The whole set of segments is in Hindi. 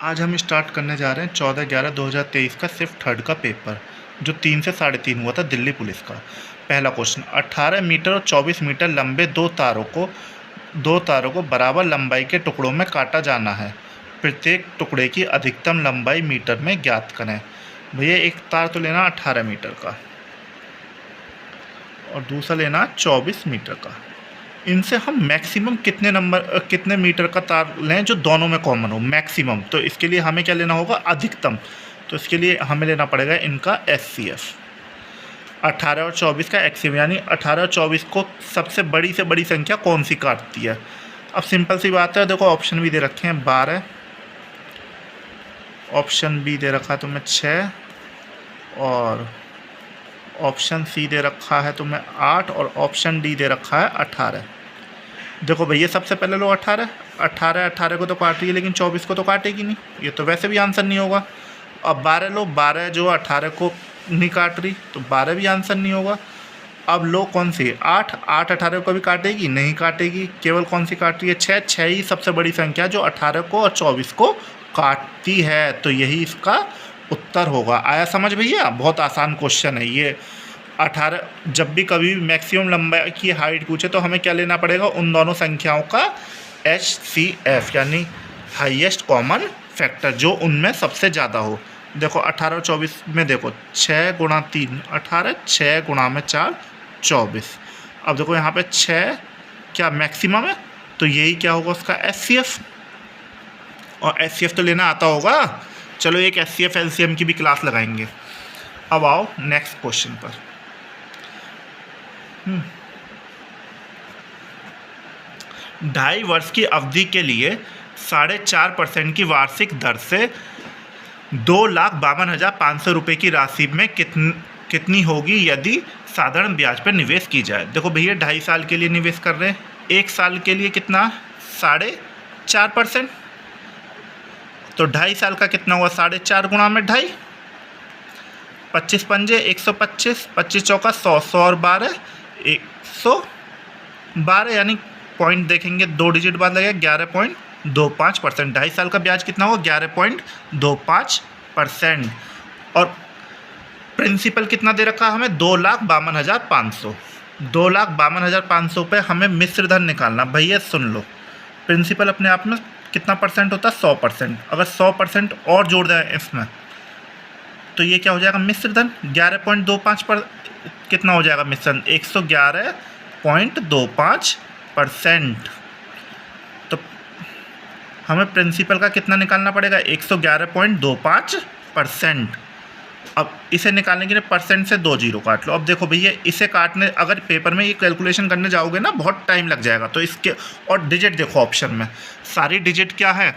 आज हम स्टार्ट करने जा रहे हैं 14/11/2023 का सिर्फ थर्ड का पेपर, जो 3 से 3:30 हुआ था दिल्ली पुलिस का। पहला क्वेश्चन, 18 मीटर और 24 मीटर लंबे दो तारों को बराबर लंबाई के टुकड़ों में काटा जाना है। प्रत्येक टुकड़े की अधिकतम लंबाई मीटर में ज्ञात करें। भैया एक तार तो लेना 18 मीटर का और दूसरा लेना 24 मीटर का। इनसे हम मैक्सिमम कितने मीटर का तार लें जो दोनों में कॉमन हो मैक्सिमम। तो इसके लिए हमें क्या लेना होगा, अधिकतम। तो इसके लिए हमें लेना पड़ेगा इनका SCF, 18 और 24 का XCF, यानी 18 और 24 को सबसे बड़ी से बड़ी संख्या कौन सी काटती है। अब सिंपल सी बात है, देखो ऑप्शन भी दे रखे हैं 12, ऑप्शन बी दे रखा है तुम्हें 6 और ऑप्शन सी दे रखा है तुम्हें 8 और ऑप्शन डी दे रखा है 18। देखो भैया सबसे पहले लो 18 को तो काट रही है लेकिन 24 को तो काटेगी नहीं, ये तो वैसे भी आंसर नहीं होगा। अब 12 लो, 12 जो 18 को नहीं काट रही तो 12 भी आंसर नहीं होगा। अब लो कौन सी 8 18 को भी काटेगी नहीं काटेगी, केवल कौन सी काट रही है 6 ही सबसे बड़ी संख्या जो 18 को और 24 को काटती है, तो यही इसका उत्तर होगा। आया समझ भैया, बहुत आसान क्वेश्चन है ये। 18 जब भी कभी मैक्सिमम लंबाई की हाइट पूछे तो हमें क्या लेना पड़ेगा, उन दोनों संख्याओं का HCF यानी हाईएस्ट कॉमन फैक्टर, जो उनमें सबसे ज़्यादा हो। देखो 18 और 24 में देखो 6 गुणा 3 18, 6 गुणा में 4 24। अब देखो यहाँ पे 6 क्या मैक्सिमम है, तो यही क्या होगा उसका SCF, और SCF तो लेना आता होगा। चलो एक SCF LCM की भी क्लास लगाएंगे। अब आओ नेक्स्ट क्वेश्चन पर। 2.5 वर्ष की अवधि के लिए 4.5% की वार्षिक दर से 2,52,500 रुपये की राशि में कितनी होगी यदि साधारण ब्याज पर निवेश की जाए। देखो भैया 2.5 साल के लिए निवेश कर रहे हैं, 1 साल के लिए कितना 4.5%, तो 2.5 साल का कितना हुआ 4.5 गुणा में 2.5, 25 पंजे 125, 25 चौका 100, 100 और 12 112, यानी पॉइंट देखेंगे 2 डिजिट बाद लगेगा 11.25%। 2.5 साल का ब्याज कितना होगा 11.25%। और प्रिंसिपल कितना दे रखा है हमें 2,52,500, 2,52,500 पे हमें मिश्र धन निकालना। भैया सुन लो, प्रिंसिपल अपने आप में कितना परसेंट होता है 100%, अगर 100% और जोड़ दें इसमें तो ये क्या हो जाएगा मिश्र धन। 11.25 पर कितना हो जाएगा मिश्र धन 111.25%। तो हमें प्रिंसिपल का कितना निकालना पड़ेगा 111.25%। अब इसे निकालने के लिए परसेंट से 2 जीरो काट लो। अब देखो भैया इसे काटने अगर पेपर में ये कैलकुलेशन करने जाओगे ना बहुत टाइम लग जाएगा, तो इसके और डिजिट देखो ऑप्शन में सारी डिजिट क्या है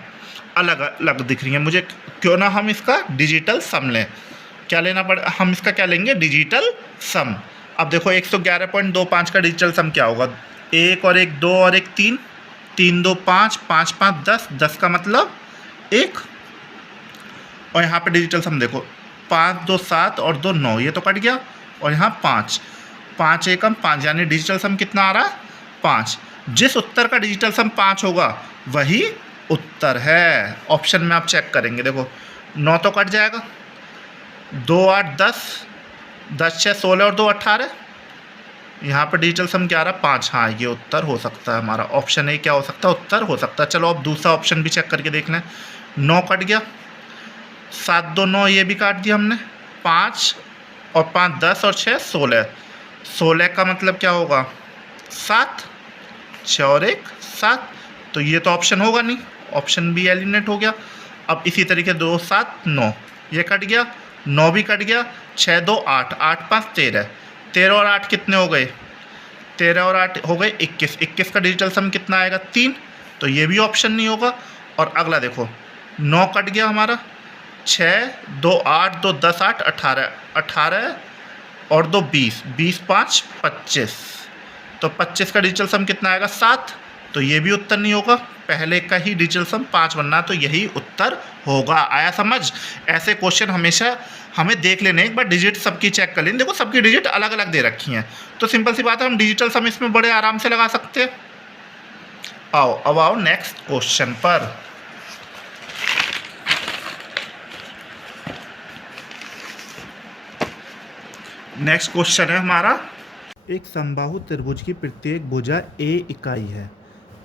अलग अलग दिख रही है मुझे, क्यों ना हम इसका डिजिटल सम लें। क्या लेना पड़े, हम इसका क्या लेंगे डिजिटल सम। अब देखो 111.25 का डिजिटल सम क्या होगा, 1 और 1 2 और 1 3, 3 2 5, 5 5 10, 10 का मतलब 1, और यहाँ पे डिजिटल सम देखो 5 2 7 और 2 9, ये तो कट गया, और यहाँ 5 5 एकम 5, यानी डिजिटल सम कितना आ रहा है 5। जिस उत्तर का डिजिटल सम 5 होगा वही उत्तर है। ऑप्शन में आप चेक करेंगे, देखो 9 तो कट जाएगा, 2 8 10, 10 6 16 और 2 18, यहाँ पर डिजिटल सम क्या आ रहा है 5। हाँ ये उत्तर हो सकता है हमारा, ऑप्शन ए क्या हो सकता है उत्तर हो सकता है। चलो अब दूसरा ऑप्शन भी चेक करके देख लें। 9 कट गया, 7 2 9 ये भी काट दिया हमने, 5 और 5 10 और 6 16, 16 का मतलब क्या होगा 7, 6 और 1 7, तो ये तो ऑप्शन होगा नहीं, ऑप्शन बी एलिमिनेट हो गया। अब इसी तरीके 2 7 9 ये कट गया, 9 भी कट गया, 6 2 8, 8 5 13, 13 और 8 कितने हो गए 13 और 8 हो गए 21, 21 का डिजिटल सम कितना आएगा 3, तो ये भी ऑप्शन नहीं होगा। और अगला देखो 9 कट गया हमारा, 6 2 8 2 10 8 18, 18 और 2 20, 20 5 25, तो 25 का डिजिटल सम कितना आएगा 7, तो ये भी उत्तर नहीं होगा। पहले का ही डिजिटल सम 5 बनना, तो यही उत्तर होगा। आया समझ। ऐसे क्वेश्चन हमेशा हमें देख लेने, एक बार डिजिट सबकी चेक कर लेंगे। देखो सबकी डिजिट अलग अलग दे रखी हैं, तो सिंपल सी बात है हम डिजिटल सम इसमें बड़े आराम से लगा सकते हैं। अब आओ नेक्स्ट क्वेश्चन पर। नेक्स्ट क्वेश्चन है हमारा, एक समबाहु त्रिभुज की प्रत्येक भुजा a इकाई है,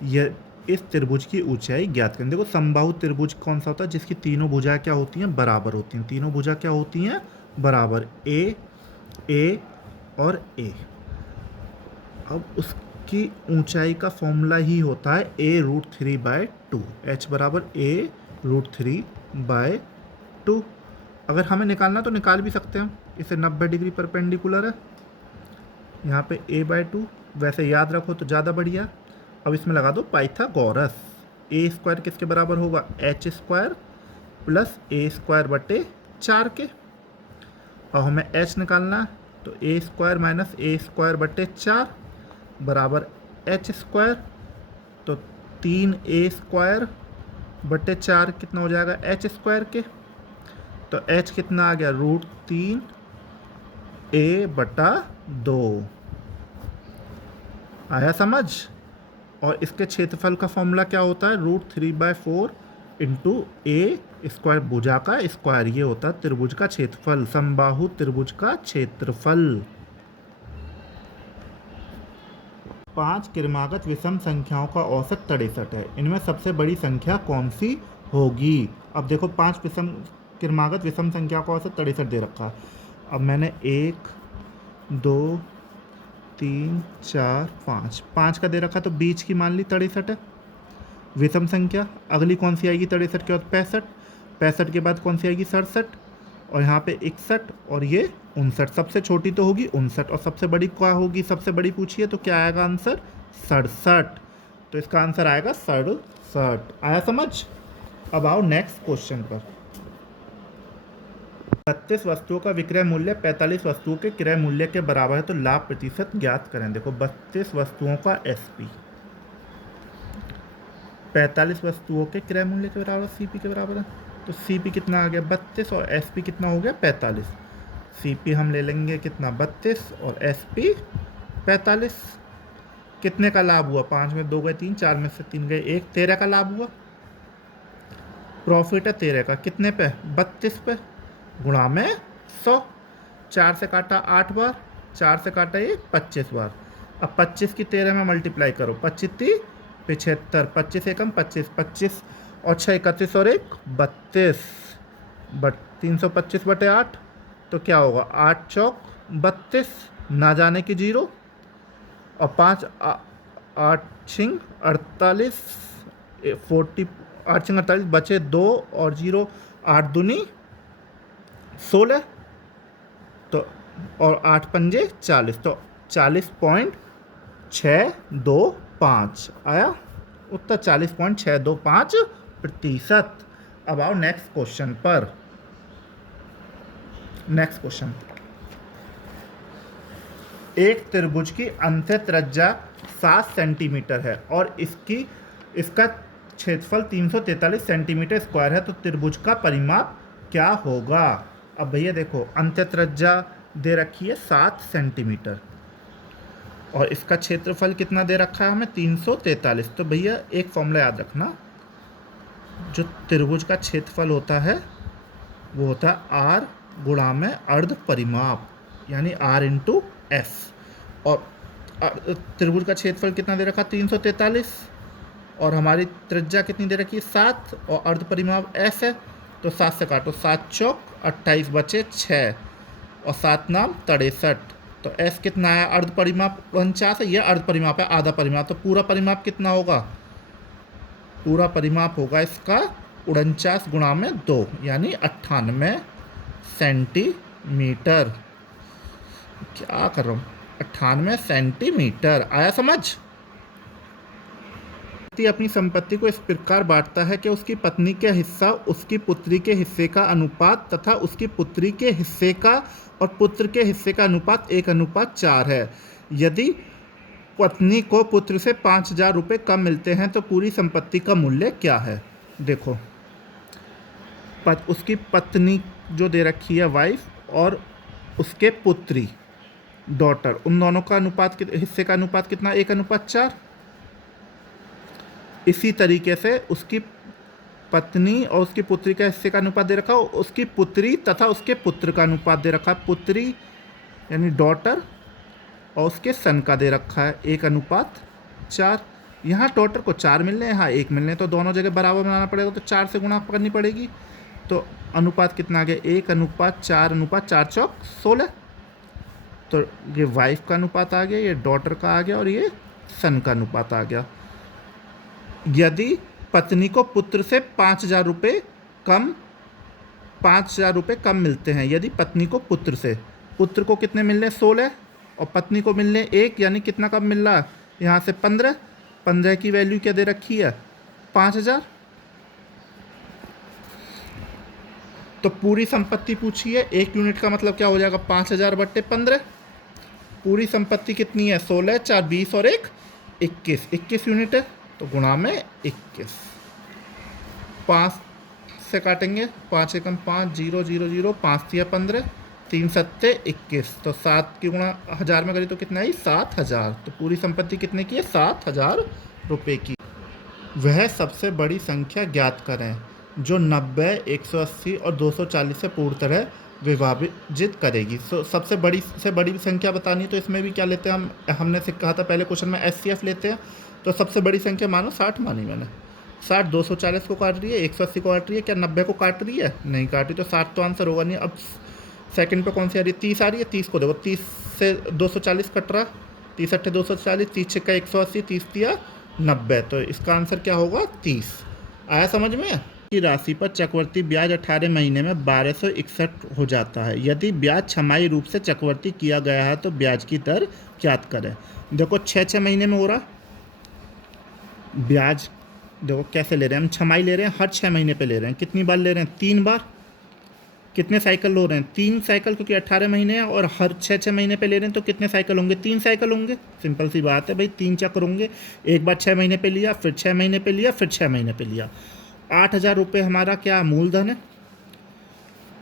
यह इस त्रिभुज की ऊंचाई ज्ञात करें। देखो समबाहु त्रिभुज कौन सा होता है, जिसकी तीनों भुजाएं क्या होती हैं, बराबर होती हैं। तीनों भुजा क्या होती हैं, बराबर, a और a। अब उसकी ऊंचाई का फॉर्मूला ही होता है a√3/2, h बराबर a√3/2। अगर हमें निकालना तो निकाल भी सकते हैं, इसे 90 डिग्री परपेंडिकुलर है, यहाँ पे a/2, वैसे याद रखो तो ज़्यादा बढ़िया। अब इसमें लगा दो पाइथागोरस, a² किसके बराबर होगा, h² प्लस a²/4 के। और हमें h निकालना है, तो a² माइनस a²/4 बराबर h²। तो 3a²/4 कितना हो जाएगा, h² के। तो h कितना आ गया, √3a/2। आया समझ। और इसके क्षेत्रफल का फॉर्मूला क्या होता है, √3/4 इंटू a² भुजा का स्क्वायर, ये होता है त्रिभुज का क्षेत्रफल, समबाहु त्रिभुज का क्षेत्रफल। 5 क्रमागत विषम संख्याओं का औसत 63 है, इनमें सबसे बड़ी संख्या कौन सी होगी। अब देखो 5 क्रमागत विषम संख्या का औसत 63 दे रखा है। अब मैंने 1 2 3 4 5 का दे रखा, तो बीच की मान ली 63 है विषम संख्या। अगली कौन सी आएगी 63 के बाद, 65। 65 के बाद कौन सी आएगी, 67। और यहाँ पे 61 और ये 59। सबसे छोटी तो होगी 59 और सबसे बड़ी क्या होगी, सबसे बड़ी पूछिए तो क्या आएगा आंसर, 67। तो इसका आंसर आएगा 67। आया समझ। अब आओ नेक्स्ट क्वेश्चन पर। 32 वस्तुओं का विक्रय मूल्य 45 वस्तुओं के क्रय मूल्य के बराबर है, तो लाभ प्रतिशत ज्ञात करें। देखो 32 वस्तुओं का SP, 45 वस्तुओं के क्रय मूल्य के बराबर CP के बराबर है, तो CP कितना आ गया 32 और SP कितना हो गया 45। CP हम ले लेंगे कितना 32 और SP 45। कितने का लाभ हुआ, 5 में 2 गए 3, 4 में से 3 गए 1, 13 का लाभ हुआ। प्रॉफिट है 13 का, कितने पे, 32 पे, गुणा में 100। 4 से काटा 8 बार, 4 से काटा ये 25 बार। अब 25 की 13 में मल्टीप्लाई करो, 25 3 75, 25 एकम 25, 25 और 6 31 और 1 32, 325/8। तो क्या होगा, 8 चौक 32, ना जाने की 0 और 5 8 छिंग 48, 8 छिंग 48 बचे 2 और 0, 8 दूनी 16, तो और 8 पंजे 40, तो 40.625 आया उत्तर, 40.625%। अब आओ नेक्स्ट क्वेश्चन पर। नेक्स्ट क्वेश्चन, एक त्रिभुज की अंत्य त्रिज्या 7 सेंटीमीटर है और इसका क्षेत्रफल 343 सेंटीमीटर स्क्वायर है, तो त्रिभुज का परिमाप क्या होगा। अब भैया देखो अंत्य त्रिज्या दे रखी है 7 सेंटीमीटर और इसका क्षेत्रफल कितना दे रखा है हमें 343। तो भैया एक फॉर्मूला याद रखना, जो त्रिभुज का क्षेत्रफल होता है वो होता है R गुणा में अर्ध परिमाप, यानी R इंटू S। और त्रिभुज का क्षेत्रफल कितना दे रखा 343 और हमारी त्रिज्या कितनी दे रखी है 7 और अर्ध परिमाप S है, तो 7 से काटो, 7 चौक 28 बचे 6 और 7 नाम 63। तो S कितना है, अर्ध परिमाप 49 है, यह अर्ध परिमाप है, आधा परिमाप। तो पूरा परिमाप कितना होगा, पूरा परिमाप होगा इसका 49 गुणा में 2 यानी 98 सेंटीमीटर। क्या कर रहा हूँ, 98 सेंटीमीटर। आया समझ। अपनी संपत्ति को इस प्रकार बांटता है कि उसकी पत्नी का हिस्सा उसकी पुत्री के हिस्से का अनुपात तथा उसकी पुत्री के हिस्से का और पुत्र के हिस्से का अनुपात 1:4 है। यदि पत्नी को पुत्र से 5,000 रुपये कम मिलते हैं तो पूरी संपत्ति का मूल्य क्या है। देखो उसकी पत्नी जो दे रखी है वाइफ और उसके पुत्री डॉटर, उन दोनों का अनुपात हिस्से का अनुपात कितना 1:4। इसी तरीके से उसकी पत्नी और उसकी पुत्री का हिस्से का अनुपात दे रखा, उसकी पुत्री तथा उसके पुत्र का अनुपात दे रखा। पुत्री यानी डॉटर और उसके सन का दे रखा है 1:4। यहाँ डॉटर को 4 मिल रहे हैं, यहाँ 1 मिल रहे हैं, तो दोनों जगह बराबर बनाना पड़ेगा, तो 4 से गुणा करनी पड़ेगी। तो अनुपात कितना आ गया, 1:4:4 तो ये वाइफ का अनुपात आ गया, ये डॉटर का आ गया और ये सन का अनुपात आ गया। यदि पत्नी को पुत्र से 5,000 रुपये कम मिलते हैं, यदि पत्नी को पुत्र को कितने मिल रहे हैं 16 और पत्नी को मिल रहे हैं 1, यानी कितना कम मिल रहा है यहाँ से 15 की वैल्यू क्या दे रखी है 5,000। तो पूरी संपत्ति पूछी है, 1 यूनिट का मतलब क्या हो जाएगा 5,000/15। पूरी संपत्ति कितनी है 16, 4 20 और 1 21 यूनिट है, तो गुणा में 21। 5 से काटेंगे, 5 एकम 5 0 0 0 5 3 15 3 7 21, तो 7 की गुणा 1000 में करी तो कितना आई 7,000। तो पूरी संपत्ति कितने की है 7,000 रुपये की। वह सबसे बड़ी संख्या ज्ञात करें जो 90, 180 और 240 से पूर्ण तरह विभाजित करेगी। सबसे बड़ी से बड़ी संख्या बतानी है, तो इसमें भी क्या लेते हैं हमने कहा था पहले क्वेश्चन में एचसीएफ लेते हैं। तो सबसे बड़ी संख्या मानो 60 मानी मैंने, 60 240 को काट रही है, 180 को काट रही है, क्या 90 को काट रही है, नहीं काट रही, तो 60 तो आंसर होगा नहीं। अब सेकंड पे कौन सी आ रही है 30 आ रही है, 30 को देखो 30 से 240 कट रहा, 30 8 240, 30 6 180, 30 दिया 90, तो इसका आंसर क्या होगा 30। आया समझ में। की राशि पर चक्रवर्ती ब्याज 18 महीने में 1261 हो जाता है। यदि ब्याज छमाही रूप से चक्रवर्ती किया गया है तो ब्याज की दर ज्ञात करें। देखो 6 महीने में हो रहा ब्याज, देखो कैसे ले रहे हैं हम, छमाही ले रहे हैं, हर 6 महीने पे ले रहे हैं, कितनी बार ले रहे हैं 3 बार, कितने साइकिल हो रहे हैं 3 साइकिल, क्योंकि 18 महीने हैं और हर 6 महीने पे ले रहे हैं, तो कितने साइकिल होंगे 3 साइकिल होंगे। सिंपल सी बात है भाई, 3 चक्र होंगे, एक बार 6 महीने पे लिया, फिर 6 महीने पे लिया, फिर 6 महीने पे लिया। 8,000 रुपये हमारा क्या मूलधन है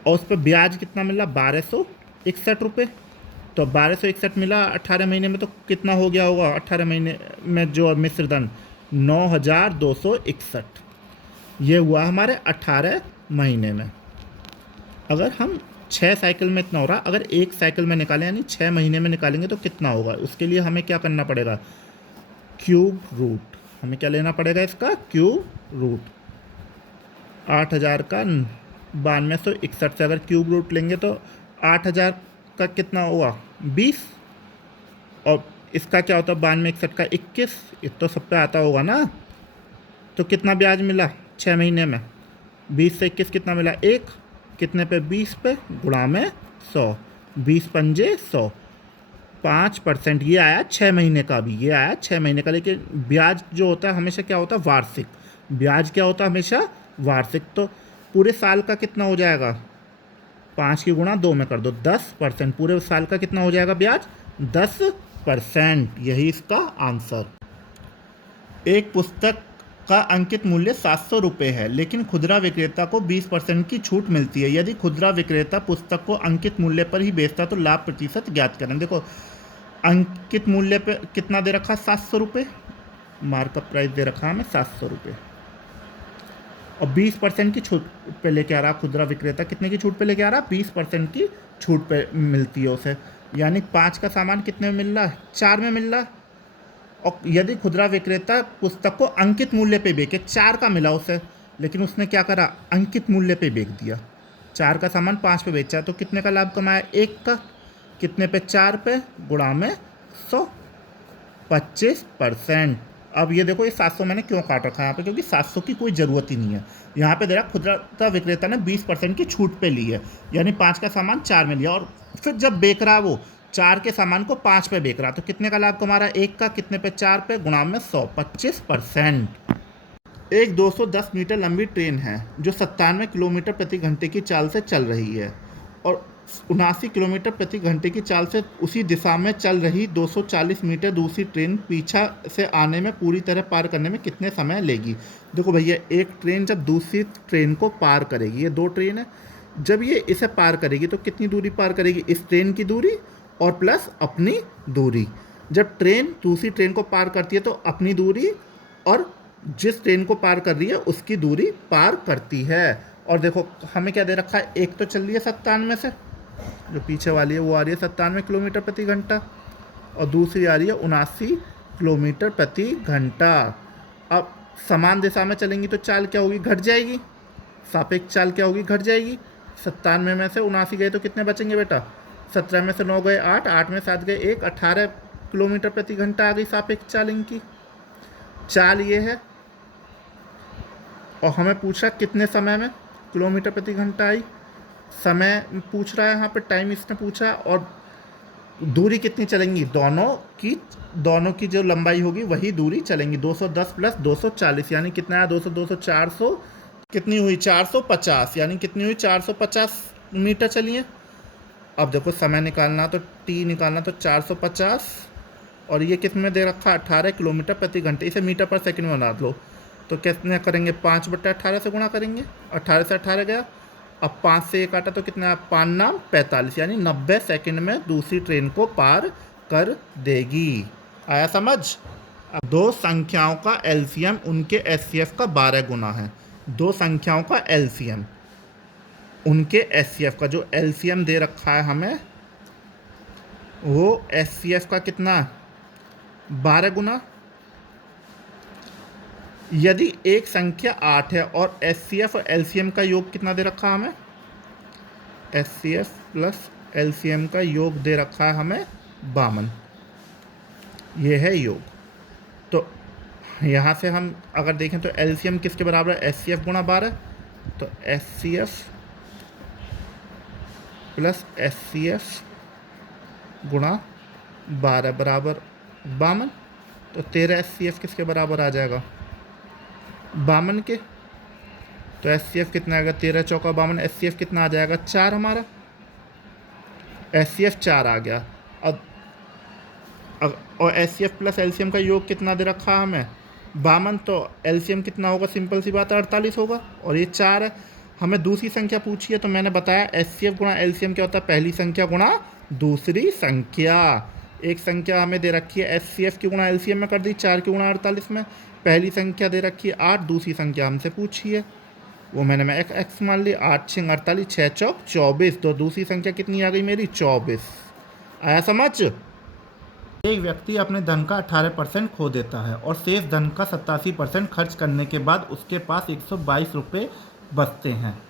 और उस पर ब्याज कितना मिला 1261 रुपये। तो 1261 मिला 18 महीने में, तो कितना हो गया होगा 18 महीने में जो मिश्रधन 9,261। ये हुआ हमारे 18 महीने में। अगर हम 6 साइकिल में इतना हो रहा, अगर एक साइकिल में निकालें यानी 6 महीने में निकालेंगे तो कितना होगा, उसके लिए हमें क्या करना पड़ेगा क्यूब रूट, हमें क्या लेना पड़ेगा इसका क्यूब रूट। 8,000 का 9261 से अगर क्यूब रूट लेंगे तो 8,000 का कितना होगा 20, और इसका क्या होता है 9261 का 21, ये तो सब पे आता होगा ना। तो कितना ब्याज मिला 6 महीने में, 20 से 21 कितना मिला 1, कितने पे 20 पे गुणा में 100, 20 पंजे 100, 5%। ये आया 6 महीने का, भी ये आया 6 महीने का। लेकिन ब्याज जो होता है हमेशा क्या होता है वार्षिक, ब्याज क्या होता है हमेशा वार्षिक। तो पूरे साल का कितना हो जाएगा 5 की गुणा 2 में कर दो 10%, पूरे साल का कितना हो जाएगा ब्याज 10%, यही इसका आंसर। एक पुस्तक का अंकित मूल्य 700 रुपये है, लेकिन खुदरा विक्रेता को 20% की छूट मिलती है। यदि खुदरा विक्रेता पुस्तक को अंकित मूल्य पर ही बेचता तो लाभ प्रतिशत ज्ञात करें। देखो अंकित मूल्य पे कितना दे रखा है 700 रुपये, मार्कअप प्राइस दे रखा है हमें 700 रुपये, और 20% की छूट पे लेके आ रहा खुदरा विक्रेता, कितने की छूट पे लेके आ रहा 20% की छूट पे मिलती है उसे, यानी 5 का सामान कितने में मिल रहा है 4 में मिल रहा है। और यदि खुदरा विक्रेता पुस्तक को अंकित मूल्य पे बेचे, 4 का मिला उसे, लेकिन उसने क्या करा अंकित मूल्य पे बेच दिया, 4 का सामान 5 पे बेचा, तो कितने का लाभ कमाया 1 का, कितने पे 4 पे गुणा में 100, 25%। अब ये देखो ये 700 मैंने क्यों काट रखा है यहाँ पे, क्योंकि 700 की कोई ज़रूरत ही नहीं है। यहाँ पे दे रहा खुदरा विक्रेता ने 20% की छूट पे ली है, यानी 5 का सामान 4 में लिया, और फिर जब बेच रहा वो 4 के सामान को 5 पे बेच रहा, तो कितने का लाभ कमा रहा है 1 का, कितने पे 4 पे गुणा में 100, 25%। एक 210 मीटर लंबी ट्रेन है जो 97 किलोमीटर प्रति घंटे की चाल से चल रही है, और 79 किलोमीटर प्रति घंटे की चाल से उसी दिशा में चल रही 240 मीटर दूसरी ट्रेन पीछा से आने में पूरी तरह पार करने में कितने समय लेगी। देखो भैया एक ट्रेन जब दूसरी ट्रेन को पार करेगी, ये 2 ट्रेन है, जब ये इसे पार करेगी तो कितनी दूरी पार करेगी, इस ट्रेन की दूरी और प्लस अपनी दूरी। जब ट्रेन दूसरी ट्रेन को पार करती है तो अपनी दूरी और जिस ट्रेन को पार कर रही है उसकी दूरी पार करती है। और देखो हमें क्या दे रखा है, एक तो चल रही है 97 से, जो पीछे वाली है वो आ रही है 97 किलोमीटर प्रति घंटा और दूसरी आ रही है 79 किलोमीटर प्रति घंटा। अब समान दिशा में चलेंगी तो चाल क्या होगी, घट जाएगी। सापेक्ष चाल क्या होगी, घट जाएगी। 97 में से 79 गए तो कितने बचेंगे बेटा, 17 में से 9 गए 8, 8 में 7 गए 1, 18 किलोमीटर प्रति घंटा आ गई सापेक्ष चाल इनकी। चाल ये है और हमें पूछा कितने समय में किलोमीटर प्रति घंटा आई। समय पूछ रहा है यहाँ पे, टाइम इसने पूछा, और दूरी कितनी चलेंगी, दोनों की जो लंबाई होगी वही दूरी चलेंगी। 210 प्लस 240 यानी कितना है, 200 200 400 कितनी हुई 450, यानी कितनी हुई 450 मीटर चलिए। अब देखो समय निकालना तो टी निकालना तो 450 और ये किस में दे रखा 18 किलोमीटर प्रति घंटे, इसे मीटर पर सेकंड में बना लो तो कितने करेंगे 5/18 से गुणा करेंगे, 18 से 18 गया। अब 5 से 1 काटा तो कितना 5 नाम 45 यानी 90 सेकंड में दूसरी ट्रेन को पार कर देगी। आया समझ। अब दो संख्याओं का एलसीएम उनके एचसीएफ का 12 गुना है। दो संख्याओं का एलसीएम उनके एचसीएफ का, जो एलसीएम दे रखा है हमें वो एचसीएफ का कितना 12 गुना। यदि एक संख्या 8 है और एचसीएफ और एलसीएम का योग कितना दे रखा है हमें, एचसीएफ प्लस एलसीएम का योग दे रखा है हमें 52, ये है योग। तो यहाँ से हम अगर देखें तो एलसीएम किसके बराबर है, एचसीएफ गुणा 12, तो एचसीएफ प्लस एचसीएफ गुणा 12 बराबर 52, तो 13 एचसीएफ किसके बराबर आ जाएगा 52 के। तो एचसीएफ कितना आएगा 13 चौका 52, एचसीएफ कितना आ जाएगा 4, हमारा एचसीएफ 4 आ गया। अब और एचसीएफ प्लस एलसीएम का योग कितना दे रखा है हमें 52, तो एलसीएम कितना होगा, सिंपल सी बात है 48 होगा, और ये 4 है। हमें दूसरी संख्या पूछी है तो मैंने बताया एचसीएफ गुणा एलसीएम क्या होता है, पहली संख्या गुणा दूसरी संख्या। एक संख्या हमें दे रखी है एचसीएफ की गुणा एलसीएम में कर दी 4 की गुणा 48 में, पहली संख्या दे रखी है 8, दूसरी संख्या हमसे पूछी है वो मैं एक्स मान ली, 8 6 48 6 चौक 24, तो दूसरी संख्या कितनी आ गई मेरी 24। आया समझ। एक व्यक्ति अपने धन का 18% खो देता है और शेष धन का 87% खर्च करने के बाद उसके पास 122 रुपये बचते हैं,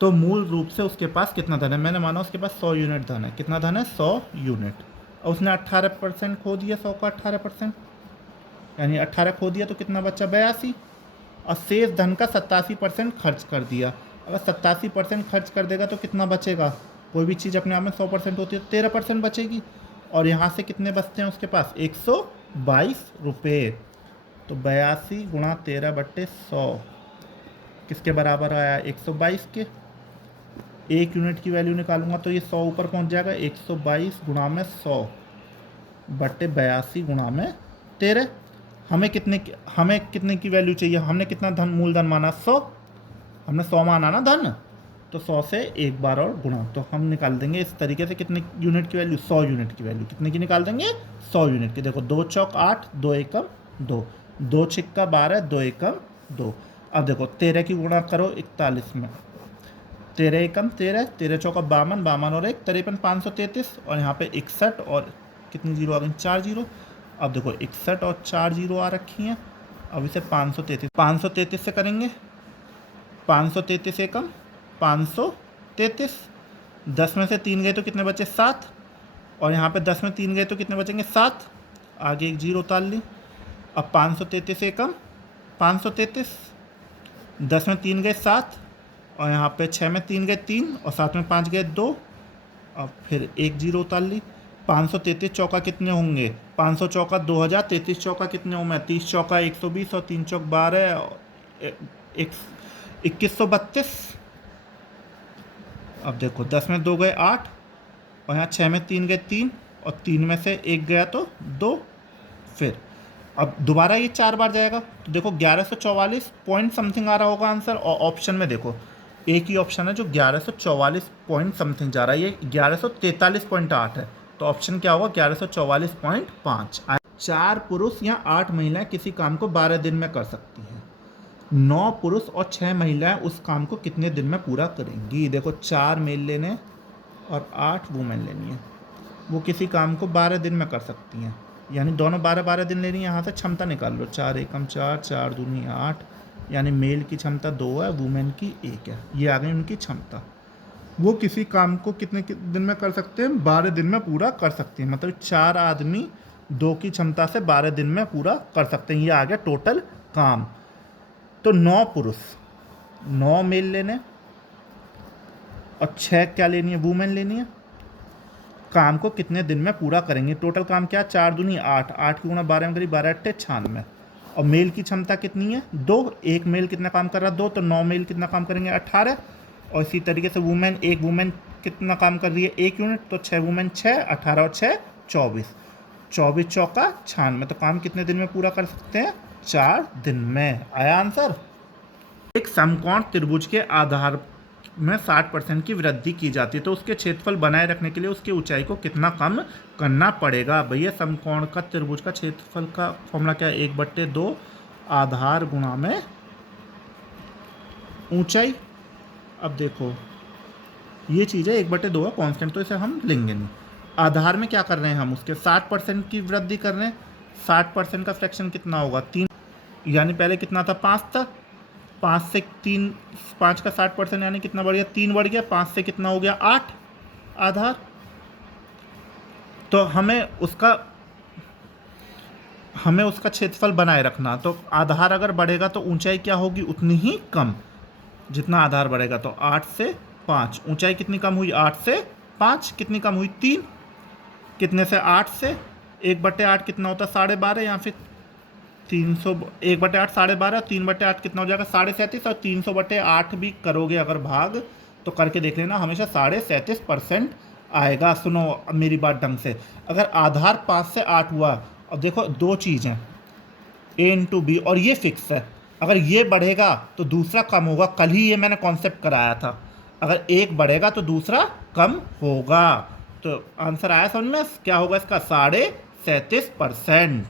तो मूल रूप से उसके पास कितना धन है। मैंने माना उसके पास 100 यूनिट धन है। कितना धन है 100 यूनिट, और उसने 18% खो दिया, 100 का 18% यानी 18 खो दिया तो कितना बचा 82, और शेष धन का 87% खर्च कर दिया। अगर 87% खर्च कर देगा तो कितना बचेगा, कोई भी चीज़ अपने आप में 100% होती है तो 13% बचेगी, और यहाँ से कितने बचते हैं उसके पास 122 रुपये। तो 82 गुणा 13/100 किसके बराबर आया 122 के। एक यूनिट की वैल्यू निकालूंगा तो ये 100 ऊपर पहुँच जाएगा, 122 गुणा में 100/82 गुणा में 13। हमें कितने की वैल्यू चाहिए, हमने कितना धन मूलधन माना 100, हमने 100 माना ना धन, तो 100 से एक बार और गुणा, तो हम निकाल देंगे इस तरीके से कितने यूनिट की वैल्यू 100 यूनिट की वैल्यू कितने की निकाल देंगे 100 यूनिट की। देखो 2 चौक 8, 2 एकम 2, 2 छिक्का 12, 2 एकम 2। अब देखो 13 की गुणा करो 41 में, 13 एकम 13, 13 चौका 52, 52 और 1 53, 533, और यहाँ पे 61 और कितनी जीरो आ गई 4 जीरो। अब देखो 61 और 4 जीरो आ रखी हैं। अब इसे 533 से करेंगे, 533 एकम 533, 10 में से 3 गए तो कितने बचे 7, और यहाँ पे 10 में 3 गए तो कितने बचेंगे 7, आगे एक जीरो उतार ली। अब 533 एकम 533, 10 में 3 गए 7, और यहाँ पे 6 में 3 गए 3, और 7 में 5 गए 2, अब फिर एक जीरो उतार ली। 533 चौका कितने होंगे, 500 चौका 2000, 33 चौका कितने होंगे 30 चौका 120, और 3 चौक 12, 2132। अब देखो 10 में 2 गए 8, और यहाँ 6 में 3 गए 3, और 3 में से 1 गया तो 2। फिर अब दोबारा ये 4 बार जाएगा तो देखो 1144 पॉइंट समथिंग आ रहा होगा आंसर, और ऑप्शन में देखो एक ही ऑप्शन है जो 1144 पॉइंट समथिंग जा रहा है, ये 1143.8 है, तो ऑप्शन क्या होगा 1144.5। 4 पुरुष या 8 महिलाएं किसी काम को 12 दिन में कर सकती हैं, 9 पुरुष और 6 महिलाएं उस काम को कितने दिन में पूरा करेंगी। देखो 4 मेल ने और 8 वुमेन लेनी है। वो किसी काम को 12 दिन में कर सकती हैं, यानी दोनों 12-12 दिन लेनी है। यहाँ से क्षमता निकाल लो, 4 एकम 4, 4 दूनी 8, यानी मेल की क्षमता 2 है, वुमेन की 1 है। ये आ गई उनकी क्षमता। वो किसी काम को कितने दिन में कर सकते हैं? 12 दिन में पूरा कर सकते हैं। मतलब 4 आदमी 2 की क्षमता से 12 दिन में पूरा कर सकते हैं। ये आ गया टोटल काम। तो 9 पुरुष, 9 मेल लेने और 6 क्या लेनी है? वुमेन लेनी है। काम को कितने दिन में पूरा करेंगे? टोटल काम क्या? 4 दूनी 8, 8 की गुणा 12 में करी 12 अट्ठे 96। और मेल की क्षमता कितनी है? 2। एक मेल कितना काम कर रहा है? 2। तो 9 मेल कितना काम करेंगे? 18। और इसी तरीके से वुमेन, एक वुमेन कितना काम कर रही है? 1 यूनिट। तो 6 वुमेन 6, 18 और 6 24, 24 चौका 96। तो काम कितने दिन में पूरा कर सकते हैं? 4 दिन में। आया आंसर? एक समकोण त्रिभुज के आधार में 60% की वृद्धि की जाती है, तो उसके क्षेत्रफल बनाए रखने के लिए उसकी ऊंचाई को कितना कम करना पड़ेगा? भैया समकोण का त्रिभुज का क्षेत्रफल का फॉर्मूला क्या है? 1/2 आधार गुणा में ऊंचाई। अब देखो ये चीज़ है, 1/2 है कांस्टेंट, तो इसे हम लेंगे नहीं। आधार में क्या कर रहे हैं हम? उसके 60% की वृद्धि कर रहे हैं। 60% का फ्रैक्शन कितना होगा? 3, यानी पहले कितना था? 5 था। 5 से 3, 5 का 60% यानी कितना बढ़ गया? 3 बढ़ गया। 5 से कितना हो गया? 8 आधार। तो हमें उसका क्षेत्रफल बनाए रखना। तो आधार अगर बढ़ेगा तो ऊंचाई क्या होगी? उतनी ही कम, जितना आधार बढ़ेगा। तो 8 से 5, ऊंचाई कितनी कम हुई? 8 से 5 कितनी कम हुई? 3। कितने से? 8 से। 1/8 कितना होता है? 12.5, या फिर 300। 1/8 12.5, 3/8 कितना हो जाएगा? 37.5। और 300/8 भी करोगे अगर भाग, तो करके देख लेना, हमेशा 37.5% आएगा। सुनो अब मेरी बात ढंग से, अगर आधार 5 से 8 हुआ, अब देखो 2 चीज़ें A इंटू बी, और ये फिक्स है। अगर ये बढ़ेगा तो दूसरा कम होगा। कल ही ये मैंने कॉन्सेप्ट कराया था, अगर एक बढ़ेगा तो दूसरा कम होगा। तो आंसर आया समझ में? क्या होगा इसका? 37.5%।